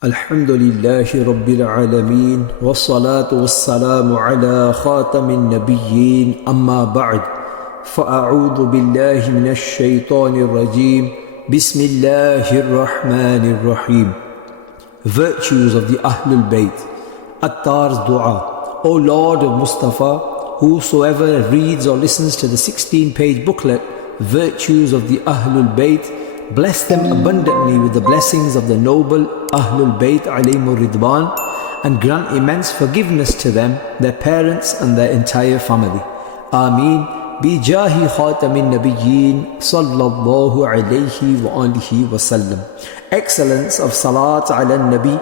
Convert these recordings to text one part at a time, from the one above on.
Alhamdulillahi Rabbil Alameen Wassalatu wassalamu ala khatamin nabiyyin amma ba'd Fa'a'udhu billahi minash shaytanir rajeem Bismillahir Rahmanir Rahim. Virtues of the Ahlul Bayt. Attar's Dua. O Lord of Mustafa, whosoever reads or listens to the 16-page booklet, Virtues of the Ahlul Bayt, bless them abundantly with the blessings of the noble Ahlul Bayt alayhim ridwan, and grant immense forgiveness to them, their parents and their entire family. Ameen. Bijahi khatamin nabiyyin sallallahu alayhi wa alihi wa sallam. Excellence of Salat ala Nabi.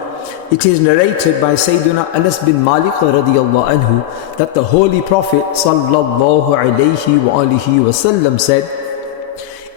It is narrated by Sayyidina Anas bin Malik radiyallahu anhu that the Holy Prophet sallallahu alayhi wa alihi wa sallam said,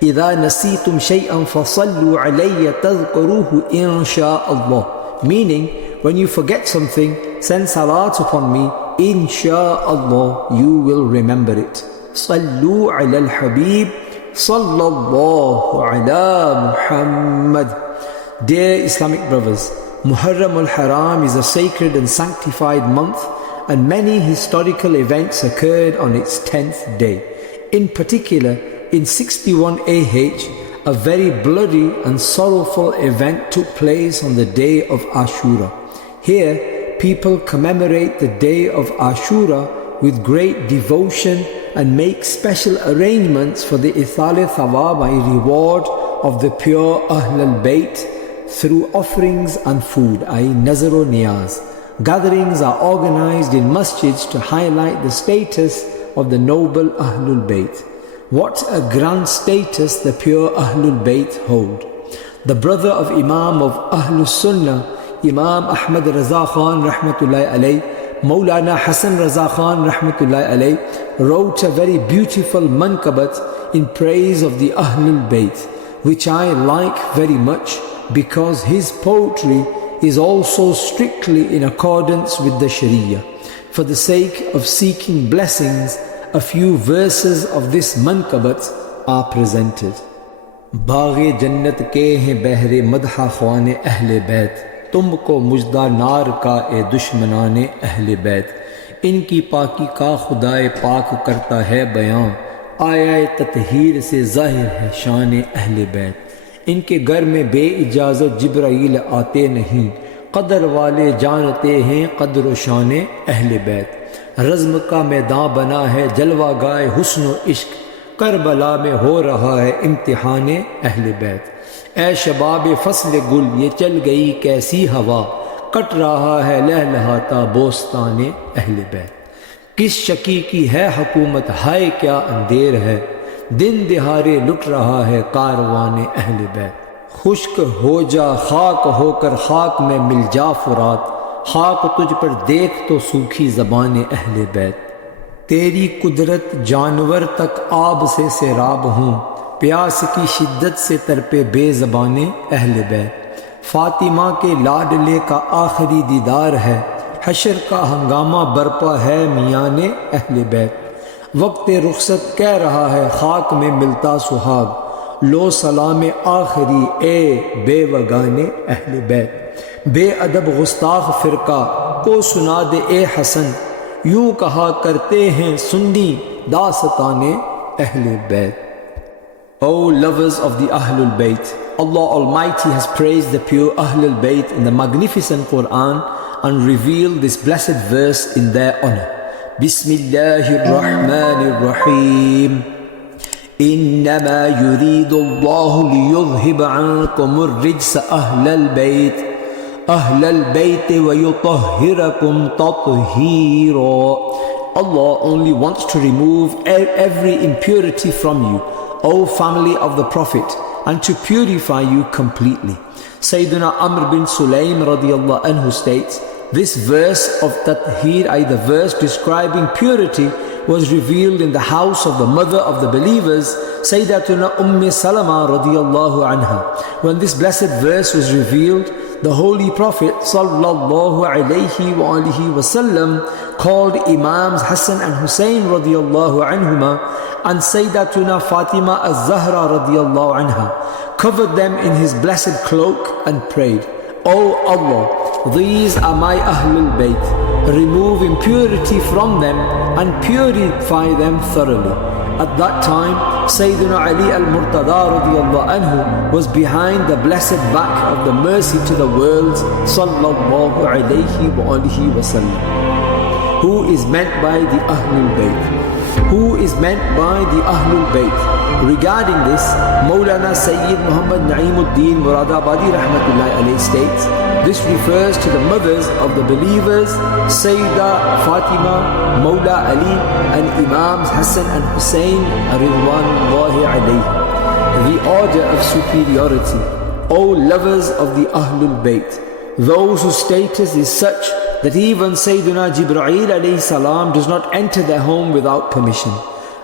إِذَا نَسِيتُمْ شَيْئًا فَصَلُّوا عَلَيَّ تَذْكُرُوهُ إِنْ شَاءَ اللَّهِ. Meaning, when you forget something, send salat upon me, insha'Allah, you will remember it. صَلُّوا عَلَى الْحَبِيبِ صَلَّى اللَّهُ عَلَى مُحَمَّدِ. Dear Islamic brothers, Muharram al-Haram is a sacred and sanctified month, and many historical events occurred on its 10th day. In particular, in 61 AH, a very bloody and sorrowful event took place on the day of Ashura. Here, people commemorate the day of Ashura with great devotion and make special arrangements for the Ithal Thawab and reward of the pure Ahlul Bayt through offerings and food, i.e. Nazar o Niyaz. Gatherings are organized in masjids to highlight the status of the noble Ahlul Bayt. What a grand status the pure Ahlul Bayt hold. The brother of Imam of Ahlul Sunnah, Imam Ahmad Raza Khan Rahmatullahi alayh, Maulana Hassan Raza Khan Rahmatullahi alayh, wrote a very beautiful mankabat in praise of the Ahlul Bayt, which I like very much because his poetry is also strictly in accordance with the Sharia. For the sake of seeking blessings, a few verses of this mankabat are presented. Baghe Jannat ke hain behre madha khwane ahle bayt, tumko mujda nar ka e dushmanane ahle bayt. Inki paaki ka khudae paak karta hai bayan, aaye tatheer se zahir hai shane ahle bayt. Inke ghar mein be ijazat Jibrail aate nahi, qadar wale जानते हैं qadr o shane ahle bayt. रज़्म का मैदान बना है जलवा गाए हुस्न इश्क, करबला में हो रहा है इम्तिहाने अहले बैत। ऐ शबाब फसल गुल ये चल गई कैसी हवा, कट रहा है लहलहाता बोस्ताने अहले बैत। किस शकी की है हुकूमत हाय क्या अंधेर है, दिन दिहाड़े लुट रहा है कारवाने अहले बैत। खुश्क हो जा खाक होकर खाक में मिल जा फुरात, खाक तुझ पर देख तो सूखी ज़बान अहले बैत। तेरी कुदरत जानवर तक आब से सैराब हूँ, प्यास की शिद्दत से तरपे बेज़बाने अहले बैत। फातिमा के लाडले का आखिरी दीदार है, हशर का हंगामा बरपा है मियाने अहले बैत। वक्त रुखसत कह रहा है खाक में मिलता सुहाग, लो सलाम आखिरी ए बेवगाने अहले बैत। बेअदब गुस्ताख फिरका को सुना दे ए हसन, यूं कहा करते हैं सुन्नी दास्ताने अहले बैत। O lovers of the Ahlul Bayt, Allah Almighty has praised the pure Ahlul Bayt in the magnificent Quran and revealed this blessed verse in their honor. Bismillahir Rahmanir Rahim. إنما يريد الله ليذهب عنكم الرجس أهل البيت أهل البيت ويطهركم تطهيرا. Allah only wants to remove every impurity from you, O family of the Prophet, and to purify you completely. Sayyidina Amr bin Sulaym radiyallahu anhu states, this verse of Tathir, the verse describing purity, was revealed in the house of the mother of the believers, Sayyidatuna Salama radiyallahu anha. When this blessed verse was revealed, the Holy Prophet sallallahu alayhi wa alihi wasallam called Imams Hassan and Hussein radiyallahu anhuma and Sayyidatuna Fatima az-Zahra radiyallahu anha, covered them in his blessed cloak and prayed, O Allah, these are my Ahlul Bayt. Remove impurity from them and purify them thoroughly. At that time, Sayyidina Ali al-Murtada radiyallahu anhu was behind the blessed back of the mercy to the worlds sallallahu alayhi wa alihi wa sallam. Who is meant by the Ahlul Bayt? Who is meant by the Ahlul Bayt? Regarding this, Mawlana Sayyid Muhammad Na'imuddin Muradabadi Rahmatullahi alayhi states, this refers to the mothers of the believers, Sayyidah Fatima, Mawla Ali, and Imams Hassan and Hussein Ridwanullahi alayhi. The order of superiority. O lovers of the Ahlul Bayt, those whose status is such that even Sayyidina Jibreel alayhi salam does not enter their home without permission.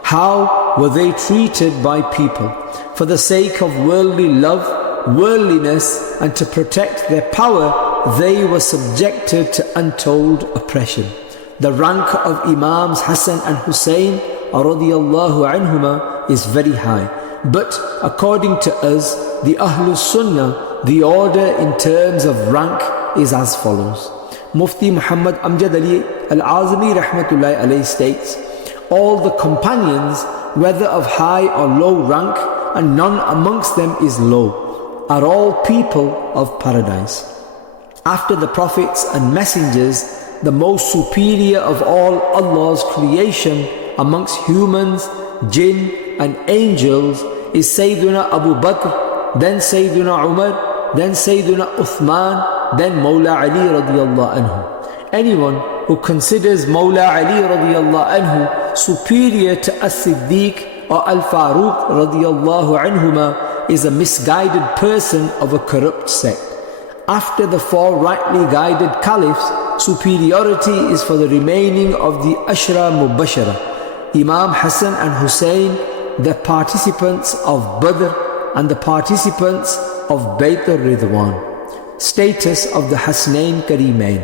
How were they treated by people? For the sake of worldly love, worldliness, and to protect their power, they were subjected to untold oppression. The rank of Imams Hassan and Hussein radiyallahu anhuma is very high. But according to us, the Ahlus Sunnah, the order in terms of rank is as follows. Mufti Muhammad Amjad Ali al-Azmi Rahmatullahi alayhi states, all the companions, whether of high or low rank, and none amongst them is low, are all people of paradise. After the prophets and messengers, the most superior of all Allah's creation amongst humans, jinn and angels is Sayyiduna Abu Bakr, then Sayyiduna Umar, then Sayyiduna Uthman, then Mawla Ali radiyallahu anhu. Anyone who considers Mawla Ali radiyallahu anhu superior to As-Siddiq or Al-Faruq radiyallahu anhuma is a misguided person of a corrupt sect. After the four rightly guided caliphs, superiority is for the remaining of the Ashra Mubashara, Imam Hassan and Hussein, the participants of Badr and the participants of Bayt al-Ridwan. Status of the Hasnain Karimain.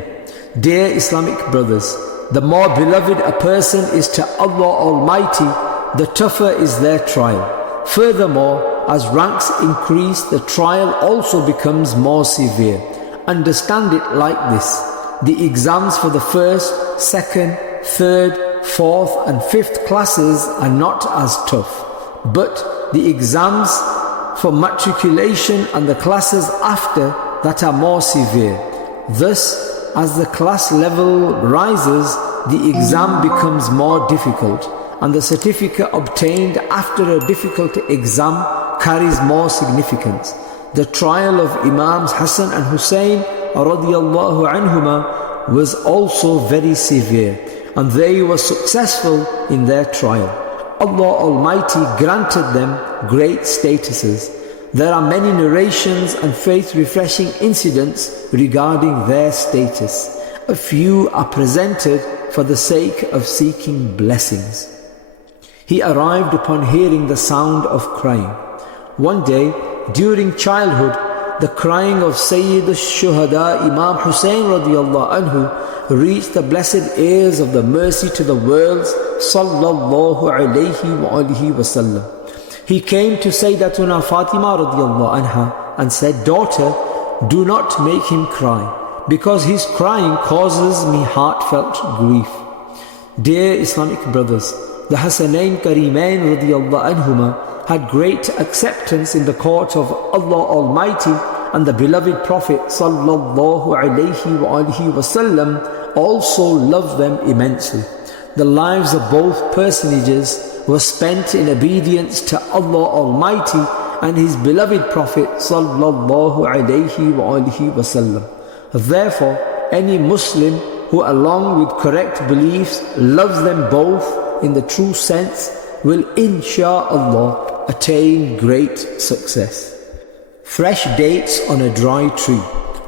Dear Islamic brothers, the more beloved a person is to Allah Almighty, the tougher is their trial. Furthermore, as ranks increase, the trial also becomes more severe. Understand it like this. The exams for the first, second, third, fourth and fifth classes are not as tough. But the exams for matriculation and the classes after that are more severe. Thus, as the class level rises, the exam becomes more difficult, and the certificate obtained after a difficult exam carries more significance. The trial of Imams Hassan and Hussein radiyallahu anhuma was also very severe, and they were successful in their trial. Allah Almighty granted them great statuses. There are many narrations and faith-refreshing incidents regarding their status. A few are presented for the sake of seeking blessings. He arrived upon hearing the sound of crying. One day, during childhood, the crying of Sayyid al-Shuhada Imam Hussein radiyallahu anhu reached the blessed ears of the mercy to the worlds sallallahu alayhi wa alihi wa sallam. He came to Sayyidatuna Fatima radiyallahu anha and said, daughter, do not make him cry, because his crying causes me heartfelt grief. Dear Islamic brothers, the Hasanain Karimain radiyallahu anhuma had great acceptance in the court of Allah Almighty, and the beloved Prophet sallallahu alayhi wa alihi wasallam also loved them immensely. The lives of both personages were spent in obedience to Allah Almighty and His beloved Prophet sallallahu alayhi wa alihi wasallam. Therefore, any Muslim who along with correct beliefs loves them both in the true sense will insha'Allah attain great success. Fresh dates on a dry tree.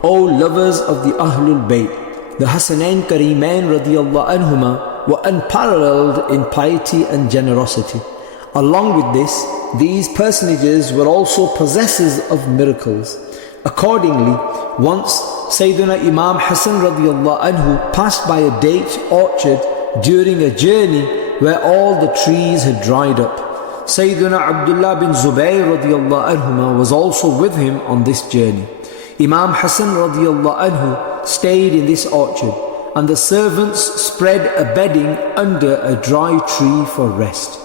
O lovers of the Ahlul Bayt, the Hasanain Karimain radiyallahu anhuma were unparalleled in piety and generosity. Along with this, these personages were also possessors of miracles. Accordingly, once Sayyidina Imam Hassan radiyallahu anhu passed by a date orchard during a journey where all the trees had dried up. Sayyidina Abdullah bin Zubayr radiyallahu anhuma was also with him on this journey. Imam Hassan radiallahu anhu stayed in this orchard, and the servants spread a bedding under a dry tree for rest.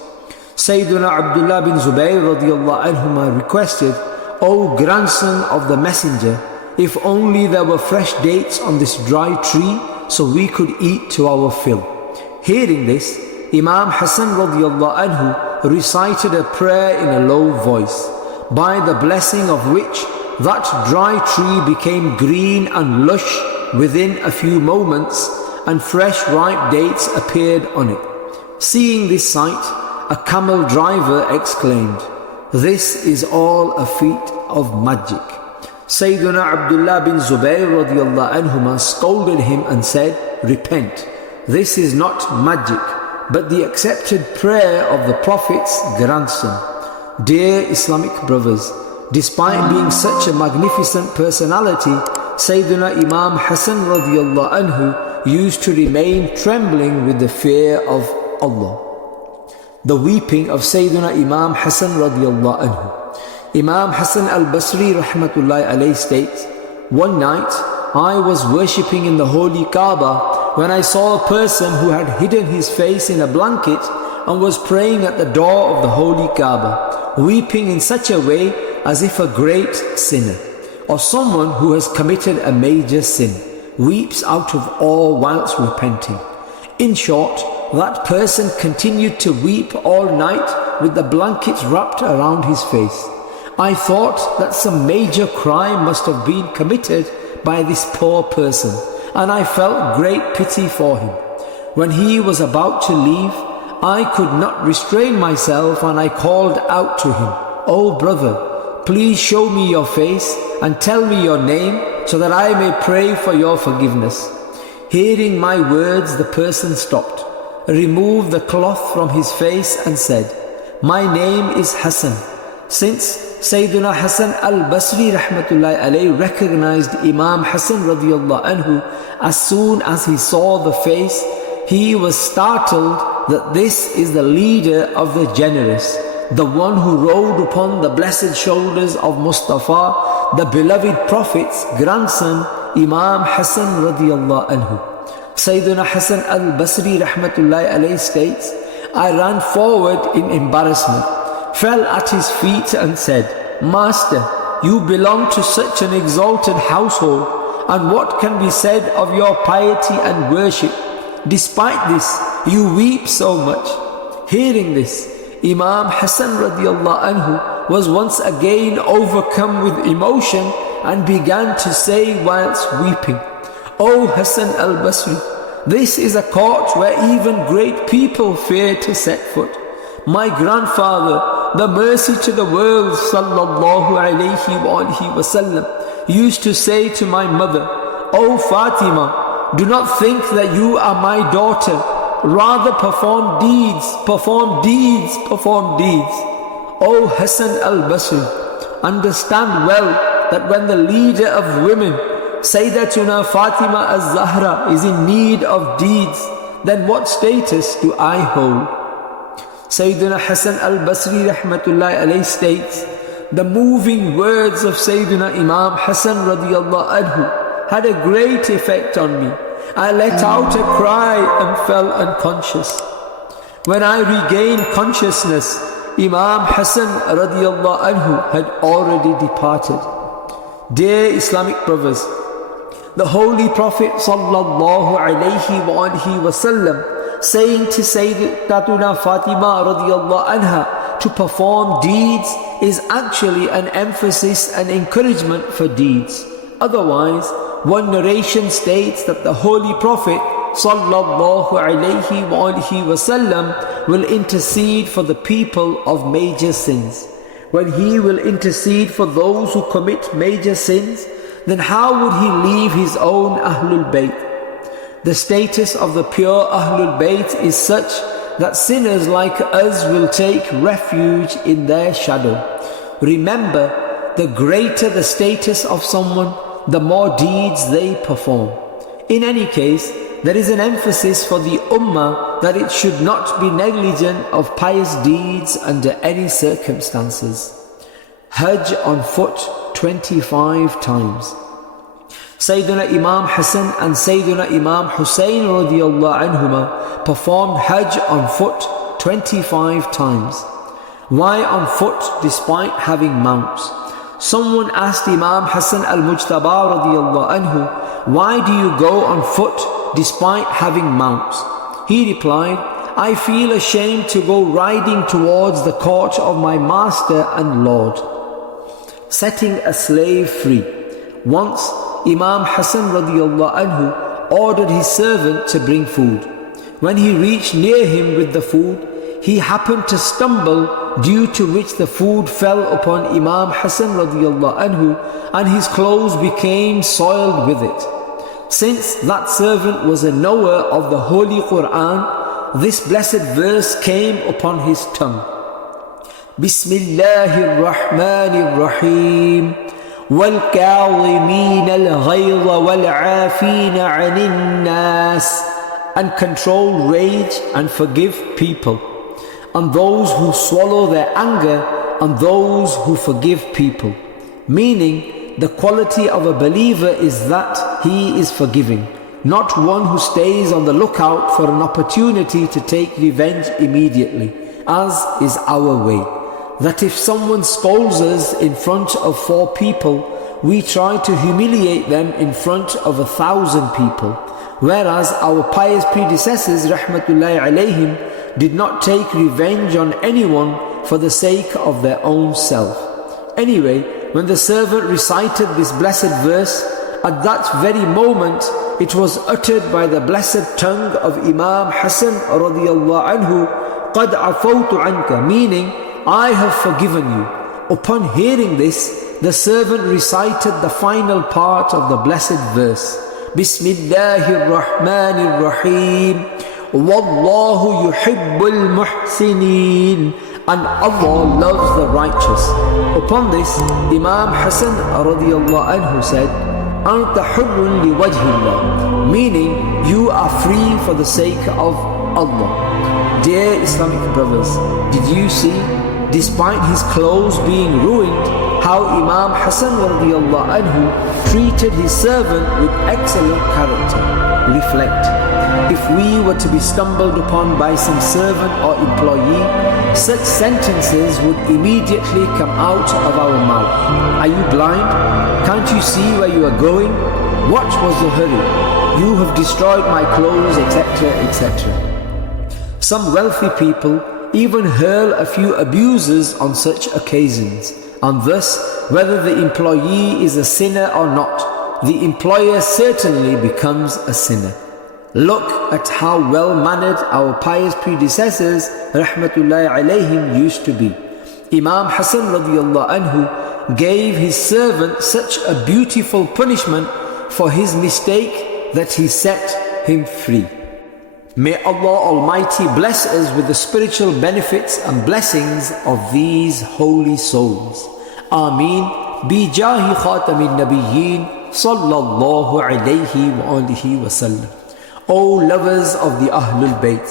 Sayyiduna Abdullah bin Zubayr radiallahu anhuma requested, O grandson of the Messenger, if only there were fresh dates on this dry tree so we could eat to our fill. Hearing this, Imam Hassan radiallahu anhu recited a prayer in a low voice, by the blessing of which that dry tree became green and lush within a few moments, and fresh ripe dates appeared on it. Seeing this sight, a camel driver exclaimed, "This is all a feat of magic." Sayyiduna Abdullah bin Zubayr radiallahu anhuma scolded him and said, "Repent, this is not magic, but the accepted prayer of the Prophet's grandson." Dear Islamic brothers, despite being such a magnificent personality, Sayyiduna Imam Hassan radiallahu anhu used to remain trembling with the fear of Allah. The weeping of Sayyiduna Imam Hassan radiallahu anhu. Imam Hassan al-Basri Rahmatullahi alayhi states, "One night I was worshipping in the holy Kaaba when I saw a person who had hidden his face in a blanket and was praying at the door of the holy Kaaba, weeping in such a way as if a great sinner, or someone who has committed a major sin, weeps out of awe whilst repenting. In short, that person continued to weep all night with the blankets wrapped around his face. I thought that some major crime must have been committed by this poor person, and I felt great pity for him. When he was about to leave, I could not restrain myself, and I called out to him, 'O brother, please show me your face and tell me your name so that I may pray for your forgiveness.' Hearing my words, the person stopped, removed the cloth from his face and said, 'My name is Hassan.' Since Sayyiduna Hassan al-Basri Rahmatullahi alayhi recognized Imam Hassan radiallahu anhu as soon as he saw the face, he was startled that this is the leader of the generous, the one who rode upon the blessed shoulders of Mustafa, the beloved Prophet's grandson, Imam Hassan radiallahu anhu. Sayyiduna Hassan al-Basri Rahmatullahi alayhi states, I ran forward in embarrassment, fell at his feet and said, "Master, you belong to such an exalted household, and what can be said of your piety and worship? Despite this, you weep so much." Hearing this, Imam Hassan radiallahu anhu was once again overcome with emotion and began to say whilst weeping, "O Hassan al-Basri, this is a court where even great people fear to set foot. My grandfather, the mercy to the world sallallahu alayhi wasallam, used to say to my mother, 'O Fatima, do not think that you are my daughter, rather perform deeds, perform deeds, perform deeds.' O Hassan al-Basri, understand well that when the leader of women, Sayyidatuna Fatima az-Zahra, is in need of deeds, then what status do I hold?" Sayyidina Hassan al-Basri Rahmatullahi alayhi states, "The moving words of Sayyidina Imam Hassan radiallahu anhu had a great effect on me. I let out a cry and fell unconscious. When I regained consciousness, Imam Hassan radiallahu anhu had already departed." Dear Islamic brothers, the Holy Prophet sallallahu alayhi wasallam saying to Sayyidatuna Fatima radiallahu anha to perform deeds is actually an emphasis and encouragement for deeds. Otherwise, one narration states that the Holy Prophet sallallahu alayhi wasallam will intercede for the people of major sins. When he will intercede for those who commit major sins, then how would he leave his own Ahlul Bayt? The status of the pure Ahlul Bayt is such that sinners like us will take refuge in their shadow. Remember, the greater the status of someone, the more deeds they perform. In any case, there is an emphasis for the Ummah that it should not be negligent of pious deeds under any circumstances. Hajj on foot 25 times. Sayyidina Imam Hassan and Sayyidina Imam Hussein radiyallahu anhuma performed Hajj on foot 25 times. Why on foot despite having mounts? Someone asked Imam Hassan al-Mujtaba radiyallahu anhu, why do you go on foot despite having mounts? He replied, I feel ashamed to go riding towards the court of my master and Lord. Setting a slave free. Once Imam Hassan radiyallahu anhu ordered his servant to bring food. When he reached near him with the food, he happened to stumble, due to which the food fell upon Imam Hassan radiyallahu anhu and his clothes became soiled with it. Since that servant was a knower of the Holy Quran, this blessed verse came upon his tongue. Bismillahir Rahmanir Rahim. وَالْكَاظِمِينَ الْغَيْظَ وَالْعَافِينَ عَنِ النَّاسِ, and control rage and forgive people, and those who swallow their anger, and those who forgive people. Meaning, the quality of a believer is that he is forgiving, not one who stays on the lookout for an opportunity to take revenge immediately, as is our way. That if someone scolds us in front of 4 people, we try to humiliate them in front of 1,000 people, whereas our pious predecessors, Rahmatullahi Alaihim, did not take revenge on anyone for the sake of their own self. Anyway, when the servant recited this blessed verse, at that very moment it was uttered by the blessed tongue of Imam Hassan radiyallahu anhu, قَدْ عَفَوْتُ عَنْكَ, meaning, I have forgiven you. Upon hearing this, the servant recited the final part of the blessed verse. Bismillahir Rahmanir Rahim. Wallahu yuhibbul muhsinin. And Allah loves the righteous. Upon this, Imam Hassan radiyallahu anhu said, Anta hurrun li wajhillah, meaning you are free for the sake of Allah. Dear Islamic brothers, did you see, despite his clothes being ruined, how Imam Hassan radiyallahu anhu treated his servant with excellent character? Reflect. If we were to be stumbled upon by some servant or employee, such sentences would immediately come out of our mouth. Are you blind? Can't you see where you are going? What was the hurry? You have destroyed my clothes, etc., etc. Some wealthy people even hurl a few abuses on such occasions, and thus, whether the employee is a sinner or not, the employer certainly becomes a sinner. Look at how well-mannered our pious predecessors, Rahmatullahi Alaihim, used to be. Imam Hassan radiyallahu anhu gave his servant such a beautiful punishment for his mistake that he set him free. May Allah Almighty bless us with the spiritual benefits and blessings of these holy souls. Ameen. Bijahi khatamin nabiyyin sallallahu alayhi wa alihi wa sallam. O lovers of the Ahlul Bayt,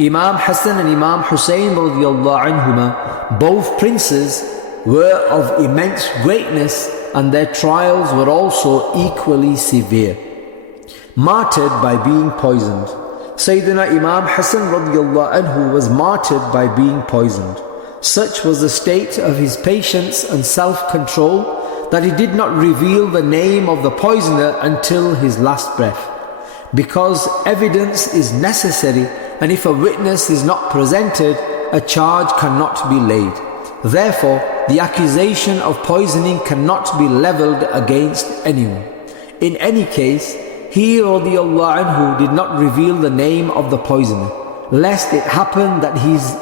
Imam Hassan and Imam Hussein radiyallahu anhuma, both princes, were of immense greatness, and their trials were also equally severe. Martyred by being poisoned. Sayyidina Imam Hassan radiyallahu anhu was martyred by being poisoned. Such was the state of his patience and self-control that he did not reveal the name of the poisoner until his last breath. Because evidence is necessary, and if a witness is not presented, a charge cannot be laid. Therefore, the accusation of poisoning cannot be leveled against anyone. In any case, he radiyallahu anhu did not reveal the name of the poisoner, lest it happen that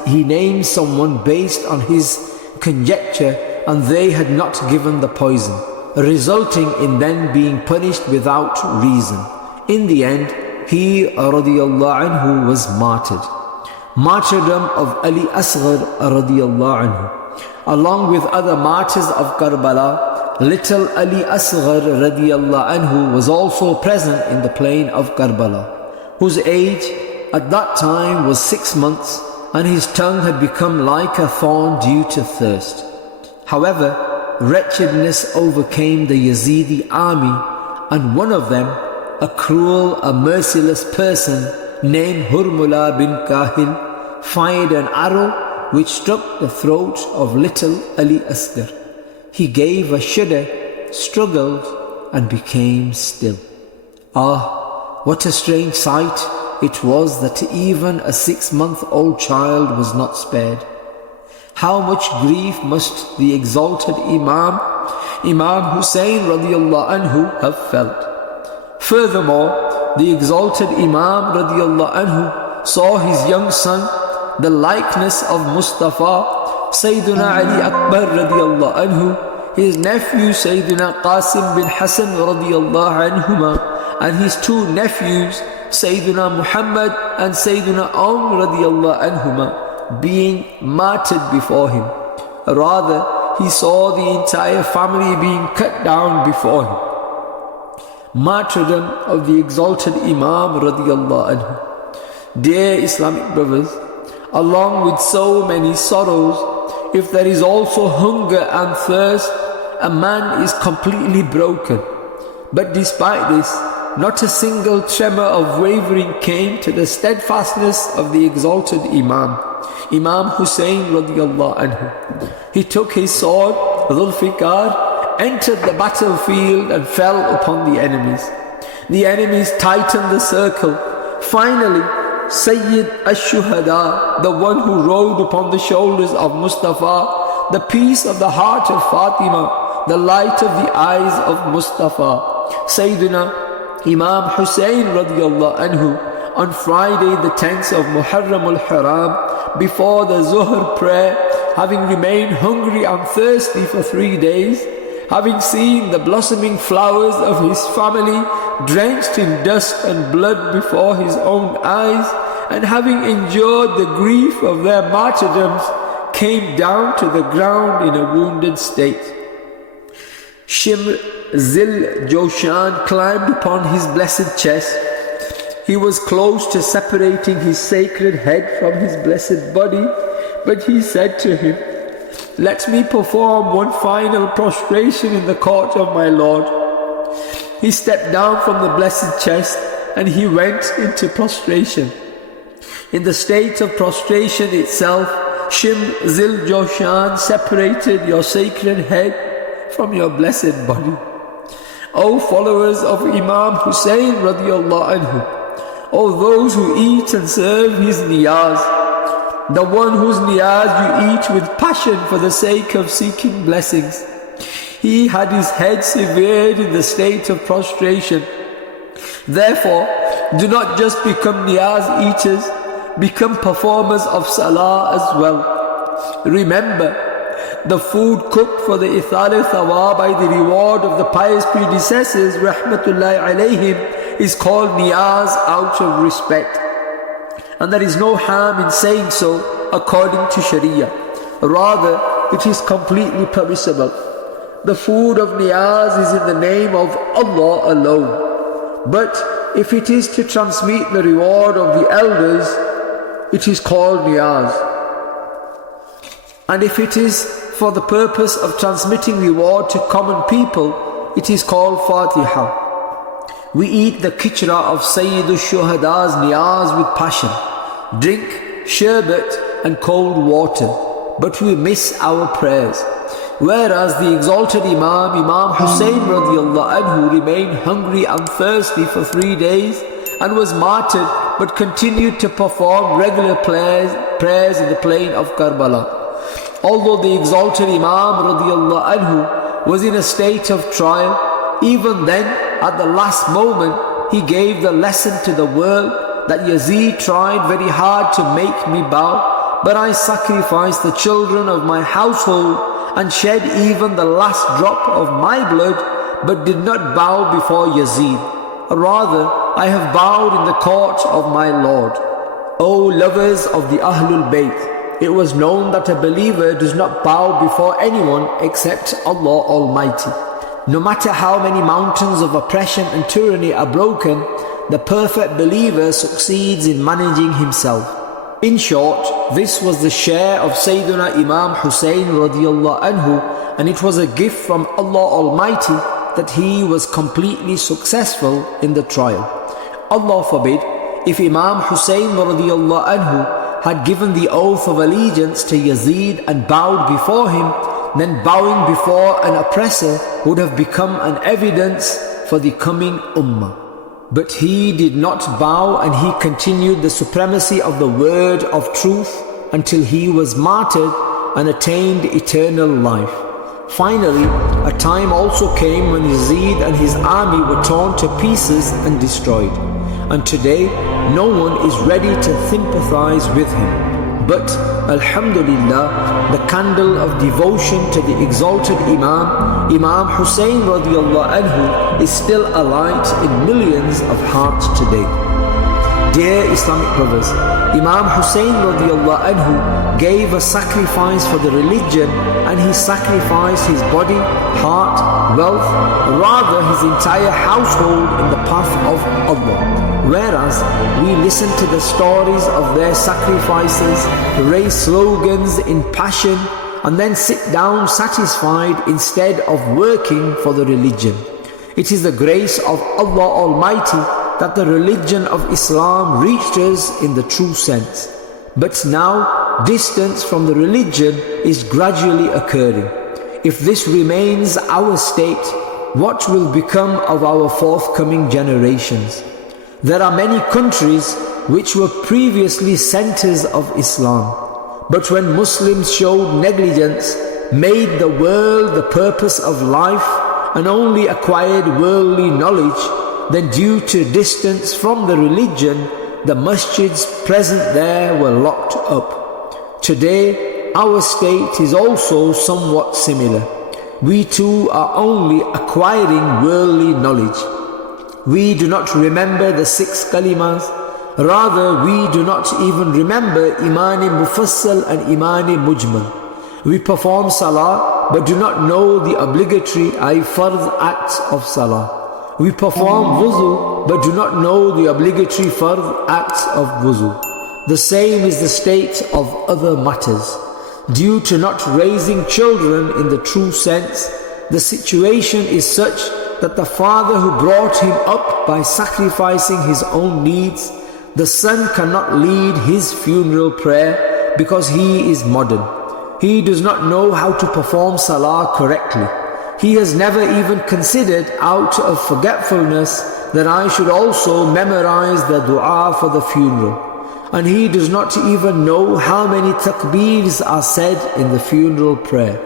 he named someone based on his conjecture and they had not given the poison, resulting in them being punished without reason. In the end, he radiyallahu anhu was martyred. Martyrdom of Ali Asghar radiyallahu anhu. Along with other martyrs of Karbala, little Ali Asghar radiyallahu anhu was also present in the plain of Karbala, whose age at that time was 6 months, and his tongue had become like a thorn due to thirst. However, wretchedness overcame the Yazidi army, and one of them, a cruel, a merciless person named Hurmula bin Kahil, fired an arrow which struck the throat of little Ali Asghar. He gave a shudder, struggled, and became still. Ah, what a strange sight it was that even a 6-month-old child was not spared. How much grief must the exalted Imam Hussain radiallahu anhu have felt. Furthermore, the exalted Imam radiallahu anhu saw his young son, the likeness of Mustafa, Sayyidina Ali Akbar radiallahu anhu, his nephew Sayyidina Qasim bin Hassan radiallahu anhuma, and his two nephews Sayyidina Muhammad and Sayyidina radiallahu anhuma, being martyred before him. Rather, he saw the entire family being cut down before him. Martyrdom of the exalted Imam radiallahu anhu. Dear Islamic brothers, along with so many sorrows, if there is also hunger and thirst, a man is completely broken. But despite this, not a single tremor of wavering came to the steadfastness of the exalted Imam Hussain radiallahu anhu. He took his sword, Dhul-Fiqar, entered the battlefield and fell upon the enemies. The enemies tightened the circle. Finally, Sayyid Ash-Shuhada, the one who rode upon the shoulders of Mustafa, the peace of the heart of Fatima, the light of the eyes of Mustafa, Sayyidina Imam Hussain radiallahu anhu, on Friday the 10th of Muharram al-Haram, before the Zuhr prayer, having remained hungry and thirsty for 3 days, having seen the blossoming flowers of his family drenched in dust and blood before his own eyes, and having endured the grief of their martyrdoms, came down to the ground in a wounded state. Shimr Zil Joshan climbed upon his blessed chest. He was close to separating his sacred head from his blessed body, but he said to him, "Let me perform one final prostration in the court of my Lord." He stepped down from the blessed chest and he went into prostration. In the state of prostration itself, Shimr Zil Joshan separated your sacred head from your blessed body. O followers of Imam Hussain radiallahu anhu, O those who eat and serve his niyaz, the one whose niyaz you eat with passion for the sake of seeking blessings, he had his head severed in the state of prostration. Therefore, do not just become niyaz eaters, become performers of salah as well. Remember, the food cooked for the ithal thawab by the reward of the pious predecessors, Rahmatullahi Alaihim, is called niyaz out of respect. And there is no harm in saying so according to Sharia. Rather, it is completely permissible. The food of niyaz is in the name of Allah alone. But if it is to transmit the reward of the elders, it is called niyaz. And if it is for the purpose of transmitting reward to common people, it is called Fatihah. We eat the kichra of Sayyidul Shuhada's niyaz with passion, drink sherbet and cold water, but we miss our prayers. Whereas the exalted Imam Hussain radiallahu anhu remained hungry and thirsty for 3 days and was martyred, but continued to perform regular prayers in the plain of Karbala. Although the exalted Imam radiallahu anhu was in a state of trial, even then at the last moment he gave the lesson to the world that Yazid tried very hard to make me bow, but I sacrificed the children of my household and shed even the last drop of my blood, but did not bow before Yazid. Rather, I have bowed in the court of my Lord. O lovers of the al-Bayt, it was known that a believer does not bow before anyone except Allah Almighty. No matter how many mountains of oppression and tyranny are broken, the perfect believer succeeds in managing himself. In short, this was the share of Sayyidina Imam Hussein radiallahu anhu, and it was a gift from Allah Almighty that he was completely successful in the trial. Allah forbid, if Imam Hussein radiallahu anhu had given the oath of allegiance to Yazid and bowed before him, then bowing before an oppressor would have become an evidence for the coming ummah. But he did not bow, and he continued the supremacy of the word of truth until he was martyred and attained eternal life. Finally, a time also came when Yazid and his army were torn to pieces and destroyed. And today, no one is ready to sympathize with him. But, Alhamdulillah, the candle of devotion to the exalted Imam Hussein radiallahu anhu is still alight in millions of hearts today. Dear Islamic brothers, Imam Hussein radiallahu anhu gave a sacrifice for the religion, and he sacrificed his body, heart, wealth, rather his entire household in the path of Allah. Whereas we listen to the stories of their sacrifices, raise slogans in passion, and then sit down satisfied instead of working for the religion. It is the grace of Allah Almighty that the religion of Islam reached us in the true sense. But now, distance from the religion is gradually occurring. If this remains our state, what will become of our forthcoming generations? There are many countries which were previously centers of Islam, but when Muslims showed negligence, made the world the purpose of life, and only acquired worldly knowledge, then due to distance from the religion, the masjids present there were locked up. Today, our state is also somewhat similar. We too are only acquiring worldly knowledge. We do not remember the 6 kalimas, rather we do not even remember Imani Mufassal and Imani Mujmal. We perform Salah but do not know the obligatory fard acts of Salah. We perform wuzu but do not know the obligatory fard acts of wuzu. The same is the state of other matters. Due to not raising children in the true sense, the situation is such that the father who brought him up by sacrificing his own needs, the son cannot lead his funeral prayer because he is modern. He does not know how to perform salah correctly. He has never even considered out of forgetfulness that I should also memorize the dua for the funeral. And he does not even know how many takbeers are said in the funeral prayer.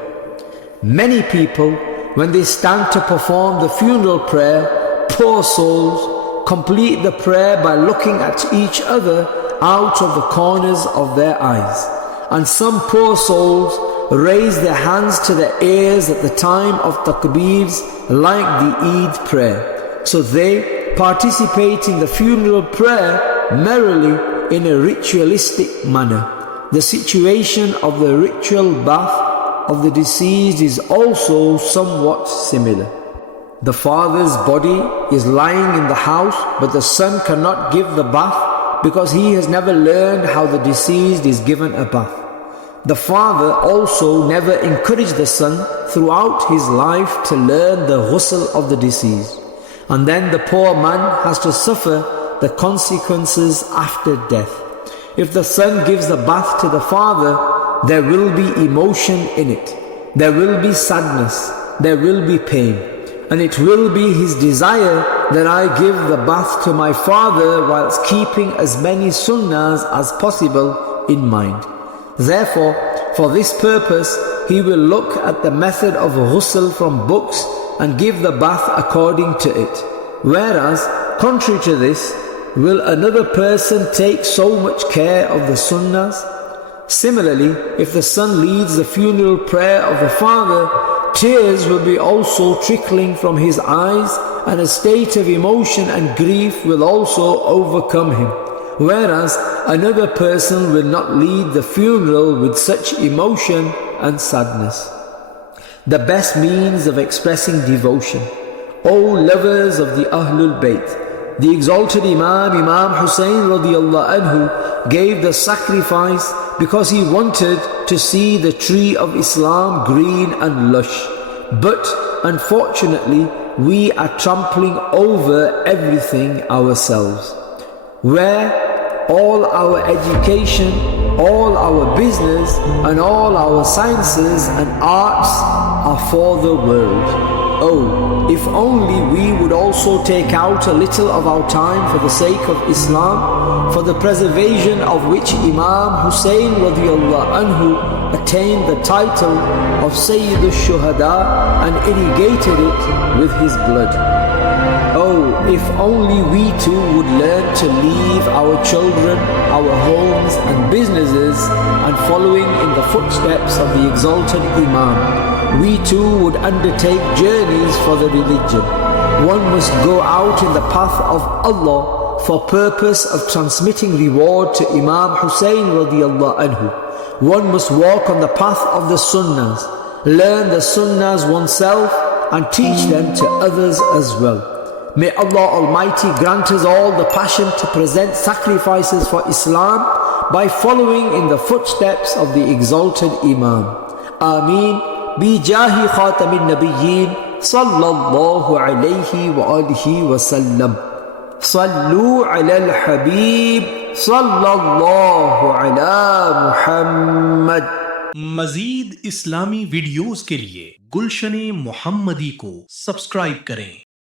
Many people, when they stand to perform the funeral prayer, poor souls, complete the prayer by looking at each other out of the corners of their eyes. And some poor souls raise their hands to their ears at the time of takbeers like the Eid prayer. So they participate in the funeral prayer merrily in a ritualistic manner. The situation of the ritual bath of the deceased is also somewhat similar. The father's body is lying in the house, but the son cannot give the bath because he has never learned how the deceased is given a bath. The father also never encouraged the son throughout his life to learn the ghusl of the deceased. And then the poor man has to suffer the consequences after death. If the son gives the bath to the father, there will be emotion in it. There will be sadness. There will be pain. And it will be his desire that I give the bath to my father whilst keeping as many sunnahs as possible in mind. Therefore, for this purpose, he will look at the method of ghusl from books and give the bath according to it. Whereas, contrary to this, will another person take so much care of the sunnahs? Similarly, if the son leads the funeral prayer of the father, tears will be also trickling from his eyes, and a state of emotion and grief will also overcome him. Whereas another person will not lead the funeral with such emotion and sadness. The best means of expressing devotion. O lovers of the Ahlul Bayt, the exalted Imam Hussein radiallahu anhu gave the sacrifice because he wanted to see the tree of Islam green and lush. But unfortunately, we are trampling over everything ourselves. Where all our education, all our business, and all our sciences and arts are for the world. Oh, if only we would also take out a little of our time for the sake of Islam, for the preservation of which Imam Hussein radiyallahu anhu attained the title of Sayyid al-Shuhada and irrigated it with his blood. Oh, if only we too would learn to leave our children, our homes and businesses and following in the footsteps of the exalted Imam. We too would undertake journeys for the religion. One must go out in the path of Allah for purpose of transmitting reward to Imam Hussein radiyallahu anhu. One must walk on the path of the Sunnahs, learn the Sunnahs oneself and teach them to others as well. May Allah Almighty grant us all the passion to present sacrifices for Islam by following in the footsteps of the exalted Imam. Ameen. بجاه خاتم النبيين صلى الله عليه وآله وسلم. صلوا على الحبيب صلى الله على محمد. Majeed Islami videos के लिए गुलशन मुहम्मदी को subscribe करें।